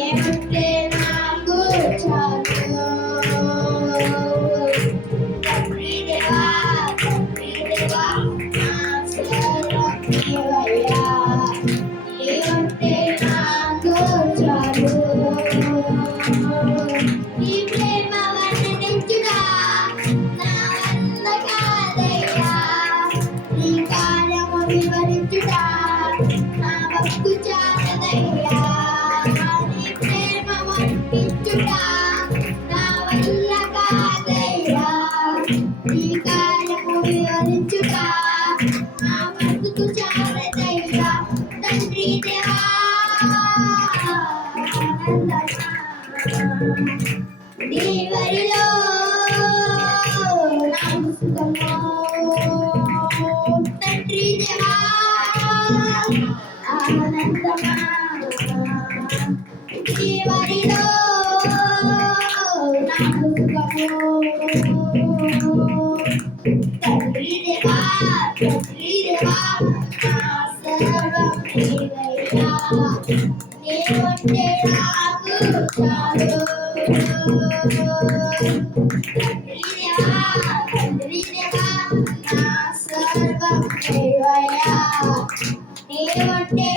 ఏమంటే నాకు చాలు తండ్రి దేవా తండ్రి దేవా నా సర్వం నీవయ్యా ఏమంటే నాకు చాలు నీ ప్రేమ వర్ణించుడా నా వల్ల కాదయ్యా నీ కార్యము వివరించుడా నా భక్తు చాలదయ్యా నీ ప్రేమ వర్ణించుడా నా వల్ల కాదయ్యా నీ కార్యము వివరించుడా నా భక్తు చాలదయ్యా తండ్రి దేవా నీవరిలో నాకు సుఖము తండ్రి దేవా ఆనందమా నీవరిలో నాకు సుఖము తండ్రి దేవా నా సర్వం నీవయ్యా నీవంటే నాకు చాలు తండ్రి దేవా నా సర్వం నీవయ్యా నీవంటే